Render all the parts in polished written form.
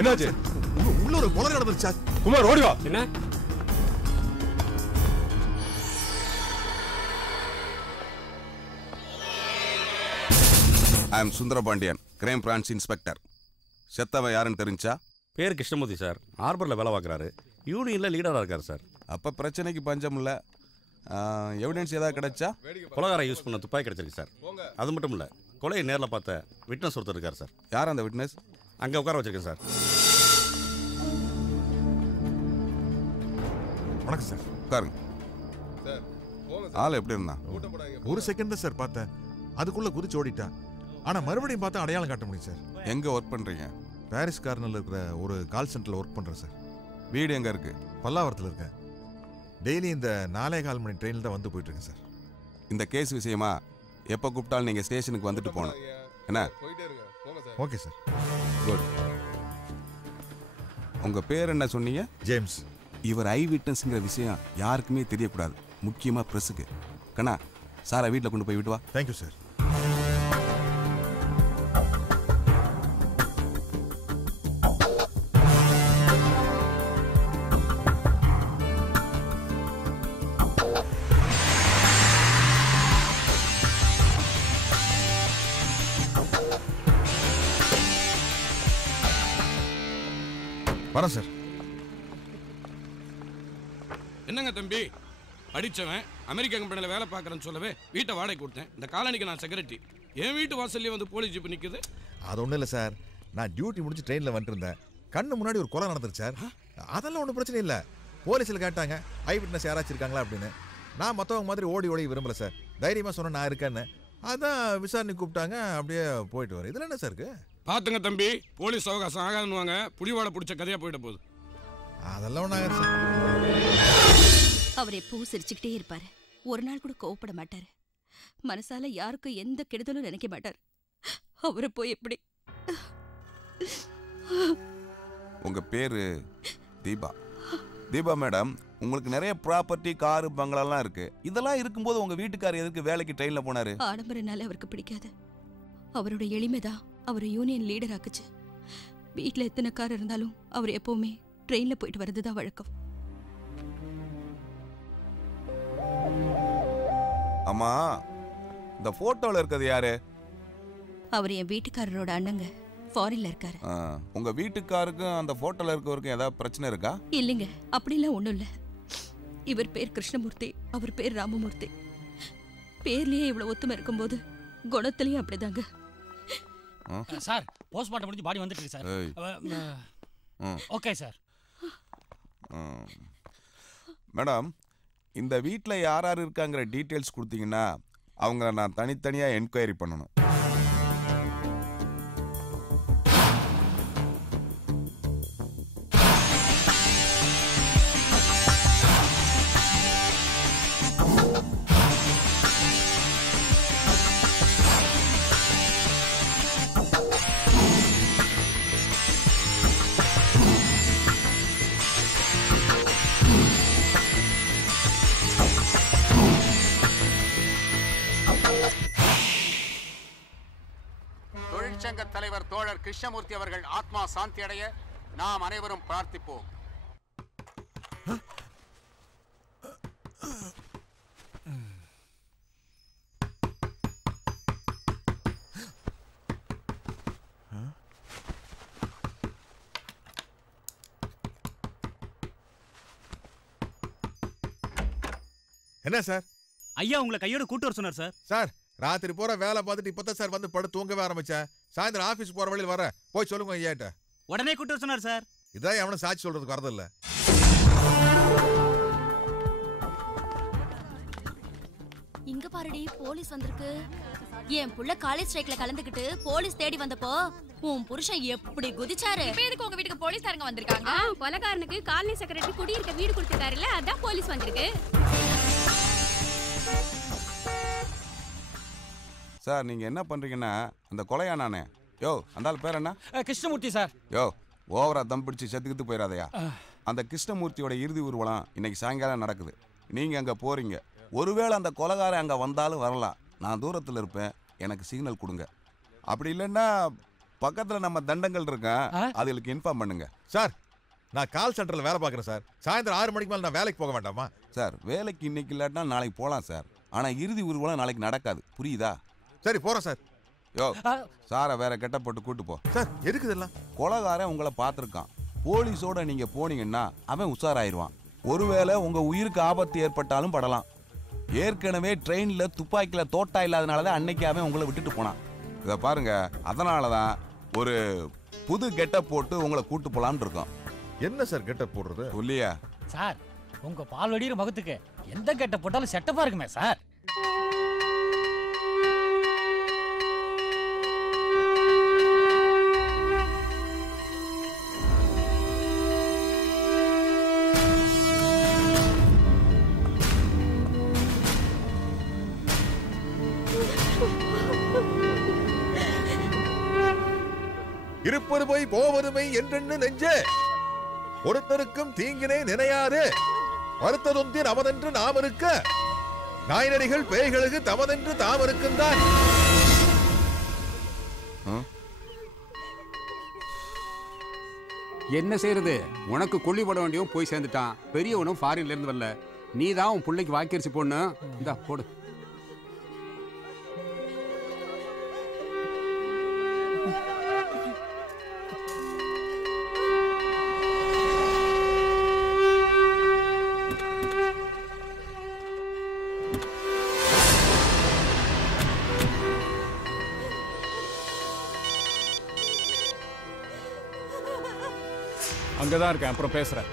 என்னாச்சு? உள்ள ஒரு கொலை நடந்துருச்சு சார். குமார் ஓடி வா. என்ன? ஐ அம் சுந்தரபாண்டியன், கிரைம் பிரான்ச் இன்ஸ்பெக்டர். செத்தவன் யாருன்னு தெரிஞ்சா? பேர் கிருஷ்ணமூர்த்தி சார். ஹார்பரில் வேலை பார்க்குறாரு. யூனியனில் லீடராக இருக்கார் சார். அப்போ பிரச்சனைக்கு பஞ்சம் இல்லை. எவிடன்ஸ் ஏதாவது கிடைச்சா? கொலைகாரம் யூஸ் பண்ண துப்பாக்கி கிடைச்சிருக்கு சார். அது மட்டும் இல்லை, கொலையை நேரில் பார்த்த விட்னஸ் ஒருத்தர் இருக்கார் சார். யார் அந்த விட்னஸ்? அங்கே உட்கார வச்சிருக்கேன் சார். வணக்கம் சார். உட்காருங்க. ஆள் எப்படி இருந்தா? ஒரு செகண்ட் தான் சார் பார்த்தேன். அதுக்குள்ள குதிச்சு ஓடிட்டான். ஆனா மறுபடியும் பார்த்தா அடையாளம் காட்ட முடியும் சார். எங்க ஒர்க் பண்றீங்க? பாரிஸ் கார்னர்ல இருக்கிற ஒரு கால் சென்டர்ல ஒர்க் பண்றேன் சார். வீடு எங்க இருக்கு? பல்லாவரத்தில் இருக்கேன். டெய்லி இந்த 4:15 மணி ட்ரெயினில் தான் வந்து போயிட்டு இருக்கேன் சார். இந்த கேஸ் விஷயமா எப்போ கூப்பிட்டாலும் நீங்க ஸ்டேஷனுக்கு வந்துட்டு போகணும். என்ன? Okay sir. குட். உங்க பேர் என்ன சொன்னீங்க? ஜேம்ஸ். இவர் ஐ விட்னஸ்ங்கிற விஷயம் யாருக்குமே தெரியக்கூடாது, முக்கியமா பிரஸுக்கு. கண்ணா, சாரை வீட்டில் கொண்டு போய் விட்டு வா. Thank you sir. வரேன் சார். என்னங்க தம்பி, படித்தவன் அமெரிக்கா கம்பெனியில் வேலை பார்க்குறேன்னு சொல்லவே வீட்டை வாடகை கொடுத்தேன். இந்த காலனிக்கு நான் செக்யூரிட்டி. என் வீட்டு வாசல்லே வந்து போலீஸ் ஜீப் நிற்குது. அது ஒன்றும் இல்லை சார். நான் டியூட்டி முடிச்சு ட்ரெயினில் வந்துட்டு இருந்தேன். கண்ணு முன்னாடி ஒரு கொலை நடந்துருச்சு சார். அதெல்லாம் ஒன்றும் பிரச்சனை இல்லை. போலீஸில் கேட்டாங்க ஐ விட்னஸ் யாராச்சும் இருக்காங்களா அப்படின்னு. நான் மற்றவங்க மாதிரி ஓடி ஓடி விரும்பலை சார். தைரியமாக சொன்னேன் நான் இருக்கேன்னு. அதான் விசாரணை கூப்பிட்டாங்க, அப்படியே போயிட்டு வரேன். இதில் என்ன சார் இருக்கு? பார்த்துங்க தம்பி, போலீஸ் அவகாசம் ஆகாதுன்னுவாங்க. புடிவாட பிடிச்ச கதையாக போயிட போகுது. அதெல்லாம் ஒன்றும் ஆகாது சார். அவர் எப்பவும் சிரிச்சுக்கிட்டே இருப்பாரு. ஒரு நாள் கூட கோவப்பட மாட்டாரு. மனசால யாருக்கும் எந்த கெடுதலும் நினைக்க மாட்டார். அவரை போய் எப்படி? உங்க பேரு தீபா. தீபா மேடம், உங்களுக்கு நிறைய ப்ராப்பர்ட்டி, காரு, பங்களாலாம் இருக்கு. இதெல்லாம் இருக்கும்போது உங்க வீட்டுக்காரர் எதுக்கு வேலைக்கு ட்ரெயின்ல போனாரு? ஆடம்பரனால அவருக்கு பிடிக்காது. அவரோட எளிமைதான் அவரை யூனியன் லீடர் ஆக்குச்சு. வீட்டில் எத்தனை கார் இருந்தாலும் அவர் எப்பவுமே ட்ரெயின்ல போயிட்டு வர்றதுதான் வழக்கம். ஆமா, இந்த போட்டோல இருக்கிறது யாரு? அவர் என் வீட்டுக்காரரோட அண்ணங்க, ஃபாரின்ல இருக்காரு. உங்க வீட்டுக்காருக்கும் அந்த போட்டோல இருக்கவருக்கும் ஏதாவது பிரச்சனை இருக்கா? இல்லைங்க, அப்படிலாம் ஒண்ணும் இல்ல. இவர் பேர் கிருஷ்ணமூர்த்தி, அவர் பேர் ராமமூர்த்தி. பேர்லயே இவ்வளவு ஒத்துமை இருக்கும்போது குணத்திலயும் அப்படிதாங்க. சார், போஸ்ட்மார்ட்டம் முடிஞ்சு பாடி வந்துட்டு இருக்கு சார். Okay sir. மேடம், இந்த வீட்டில் யார் யார் இருக்காங்கிற டீட்டெயில்ஸ் கொடுத்தீங்கன்னா அவங்கள நான் தனித்தனியாக என்கொயரி பண்ணணும். தொழிற்சங்க தலைவர் தோழர் கிருஷ்ணமூர்த்தி அவர்கள் ஆத்மா சாந்தி அடைய நாம் அனைவரும் பிரார்த்திப்போம். என்ன சார்? ஐயா உங்களை கையோட கூட்டு வர சொன்னார் சார். சார், ராத்திரி போற வேலை பார்த்துட்டு இப்பதான் சார் வந்து படுத்து தூங்கவே ஆரம்பிச்சேன். சாயந்தரம் ஆபீஸ் போற வழியில் வரேன், போய் சொல்லுங்க ஐயாட்ட. உடனே கூட்டு வர சொன்னார் சார். இதான் எவனும் சாட்சி சொல்றதுக்கு வரதில்ல. இங்க பாருடி, போலீஸ் வந்திருக்கு. என் புள்ள காலேஜ் ஸ்ட்ரைக்ல கலந்துக்கிட்டு போலீஸ் தேடி வந்தப்போ உன் புருஷன் எப்படி குதிச்சாரு. இப்ப எதுக்கு உங்க வீட்டுக்கு போலீஸ்காரங்க வந்திருக்காங்க? கொலைகாரனுக்கு காலனி செக்ரட்டரி குடியிருக்க வீடு கொடுத்துட்டாருல, அதான் போலீஸ் வந்திருக்கு. சார் நீங்க என்ன பண்றீங்கன்னா அந்த கொலையானானே யோ அந்த ஆள் பேர் என்ன? கிருஷ்ணமூர்த்தி சார். யோ ஓவரா தம் பிடிச்சி செத்துக்கிட்டு போயிடாதயா. அந்த கிருஷ்ணமூர்த்தியோட இறுதி ஊர்வலம் இன்னைக்கு சாயங்காலம் நடக்குது. நீங்க அங்க போறீங்க. ஒருவேளை அந்த கொலைகாரன் அங்க வந்தாலும் வரலாம். நான் தூரத்தில் இருப்பேன், எனக்கு சிக்னல் கொடுங்க. அப்படி இல்லைன்னா பக்கத்துல நம்ம தண்டங்கள் இருக்கேன், அதுகளுக்கு இன்ஃபார்ம் பண்ணுங்க. சார் நான் கால் சென்டரில் வேலை பார்க்குறேன் சார். சாயந்தரம் 6 மணிக்கு மேலே நான் வேலைக்கு போக வேண்டாமா? சார் வேலைக்கு இன்னைக்கு இல்லாட்டினா நாளைக்கு போகலாம் சார். ஆனால் இறுதி ஊர்வலம் நாளைக்கு நடக்காது, புரியுதா? சரி போகிறோம் சார். யோ சாரை வேற கெட்ட போட்டு கூட்டு போ. சார் எதுக்கு இதெல்லாம்? கொலைகாரன் உங்களை பார்த்துருக்கான். போலீஸோட நீங்க போனீங்கன்னா அவன் உஷாராயிருவான். ஒருவேளை உங்க உயிருக்கு ஆபத்து ஏற்பட்டாலும் படலாம். ஏற்கனவே ட்ரெயின்ல துப்பாக்கியில தோட்டா இல்லாதனாலதான் அன்னைக்கு அவன் உங்களை விட்டுட்டு போனான். இதை பாருங்க, அதனாலதான் ஒரு புது கெட்டப் போட்டு உங்களை கூட்டு போலான்னு இருக்கோம். என்ன சார் கெட்டப் போடுறது? இல்லையா சார், உங்க பால் வடிகிற முகத்துக்கு எந்த கெட்டப் போட்டாலும் செட்டப்பா இருக்குமே சார். இருப்பது போய் போவதுமை என்றென்னு நெஞ்சே, ஒருத்தருக்கும் தீங்கினை நினையாது, வருத்ததொந்தி நமதென்று நாம் இருக்க, நாய்நடிகள் பேய்களுக்கு தமதென்று தாம் இருக்குந்தான். என்ன செய்யறது? உனக்கு கொல்லி போட வேண்டியவன் போய் சேர்ந்துட்டான். பெரியவனும் ஃபாரின்ல இருந்து வரல. நீ தான் உன் பிள்ளைக்கு வாக்கரிசி போடணு. இந்தா போடு. அங்கதான் இருக்கேன், அப்புறம் பேசுறேன்.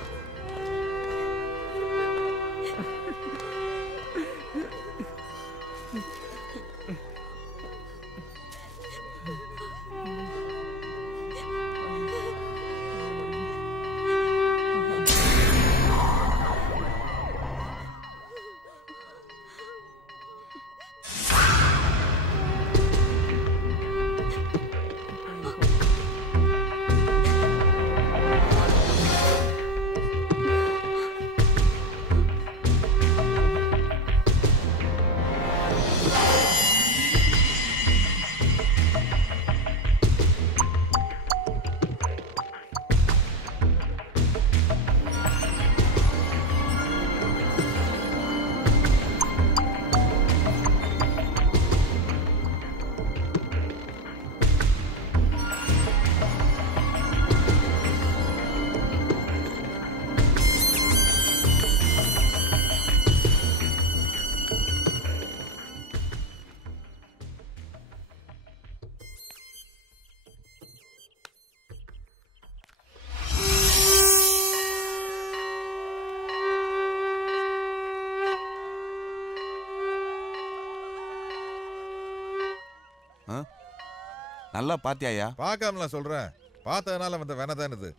நல்லா பாத்தியாயா? பார்க்காமல சொல்றேன், பார்த்ததுனால வந்த வேணதான் இது.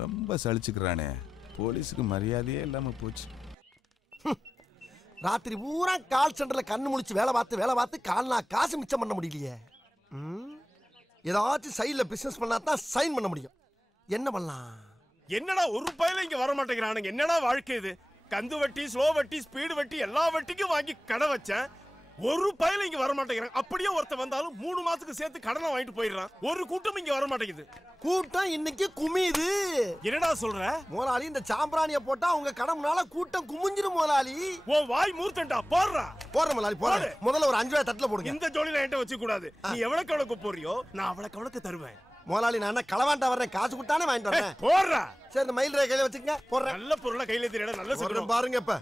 ரொம்ப சலிச்சுக்கிறானே, போலீஸுக்கு மரியாதையே இல்லாம போச்சு. ராத்திரி பூரா கால் சென்டர்ல கண்ணு முழிச்சு வேலை பார்த்து கால்னா காசு மிச்சம் பண்ண முடியலையே. ஏதாச்சும் சைட்ல பிசினஸ் பண்ணா தான் சைன் பண்ண முடியும். என்ன பண்ணலாம்? என்னடா ஒரு பையில இங்க வர மாட்டேங்கிறானுங்க. என்னடா வாழ்க்கை இது? கந்து வட்டி, ஸ்லோ வட்டி, ஸ்பீடு வட்டி எல்லா வட்டிக்கும் வாங்கி கடை வச்சேன். ஒரு பையில இங்க வர மாட்டேங்கிறாங்க. அப்படியே ஒருத்த வந்தாலும் 3 மாசத்துக்கு சேர்த்து கடனை வாங்கிட்டு போயிடுறான். ஒரு கூட்டம் இங்க வர மாட்டேங்குது. கூட்டம் இன்னைக்கு குமியுது. என்னடா சொல்ற? முதலாளி இந்த சாம்பிராணிய போட்டா உங்க கடம்னால கூட்டம் குமிஞ்சிரும் முதலாளி. ஓ வாய் மூர்த்தண்டா, போடுறா. போடுற முதலாளி போடுற. முதல்ல ஒரு 5 ரூபாய் தட்டுல போடுங்க. இந்த ஜோலில என்கிட்ட வச்சு கூடாது. நீ எவ்வளவுக்கு எவ்வளவுக்கு போறியோ நான் அவ்வளவுக்கு தருவேன். முதலாளி நான் என்ன களவாண்டா வர்றேன், காசு கொடுத்தானே வாங்கிட்டு வரேன். போடுறா. சரி இந்த மயில் ரே கையில வச்சுக்கங்க, போடுறேன். நல்ல பொருளை கையில ஏத்திடா, நல்ல சொல்றேன் பாருங்க. இப்ப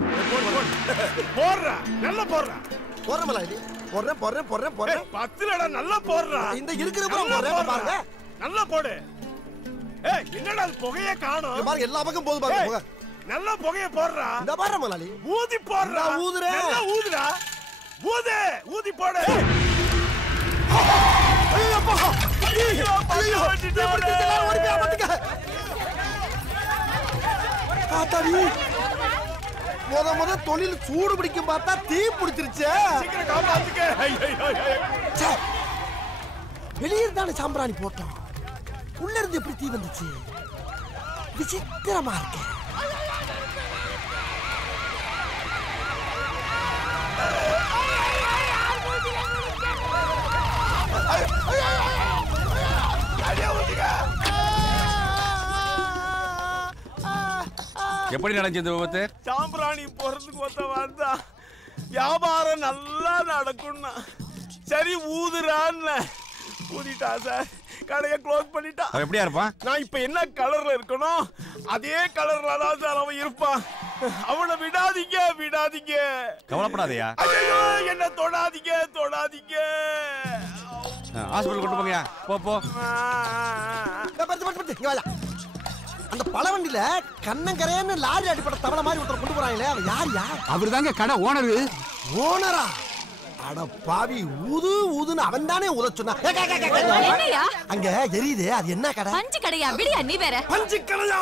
போடுறா, நல்லா போடுறா. போடுற முதலாளி, போடுறேன். 10லடா, நல்லா போடுறா. இந்த இருக்கிற போடுறேன் பாருங்க, நல்லா போடு. ஏய் என்னடா புகையே காணோம்? இங்க பாருங்க, எல்லா பக்கம் போது பாருங்க புகை. நல்லா புகைய போடுறா. இந்த பாருங்க முதலாளி, ஊதி போடுறா. ஊதுறேன். நல்லா ஊதுடா. ஊது ஊதி போடு முத தொழில் சூடு பிடிக்கும் பார்த்தா தீ பிடிச்சிருச்சு. வெளியே தானே சாம்பிராணி போட்டோம், உள்ள இருந்து எப்படி தீ வந்துச்சு? விசித்திரமா இருக்கு. எப்படி நடந்துச்சு இந்த விபத்து? சாம்பிராணி போறதுக்கு ஒருத்த வந்தா வியாபாரம் நல்லா நடக்கும்னா சரி ஊதுறான்னு ஊதிட்டா சார். கடையை க்ளோஸ் பண்ணிட்டா. அவன் எப்படியா இருப்பான்? நான் இப்ப என்ன கலர்ல இருக்கணும் அதே கலர்ல தான் சார் அவன் இருப்பான். அவனை விடாதீங்க விடாதீங்க. கவலைப்படாதயா. ஐயோ என்ன தொடாதீங்க தொடாதீங்க. ஹாஸ்பிடல் கொண்டு போங்கயா. போ போ. அந்த பழவண்டியில கண்ணங்கரையன்னு லாரி அடிப்பட்ட தவளை மாதிரி ஒருத்தர் கொண்டு போறாங்களே, அவன் யாரியா? அவர் தாங்க கடை ஓனரு. ஓனரா? அட பாவி, ஊது ஊதுன்னு அவன் தானே ஊத சொன்னா. என்னையா அங்க எரியுது, அது என்ன கடை? பஞ்சு கடையா? விடியா நீ வேற. பஞ்சு கடையா?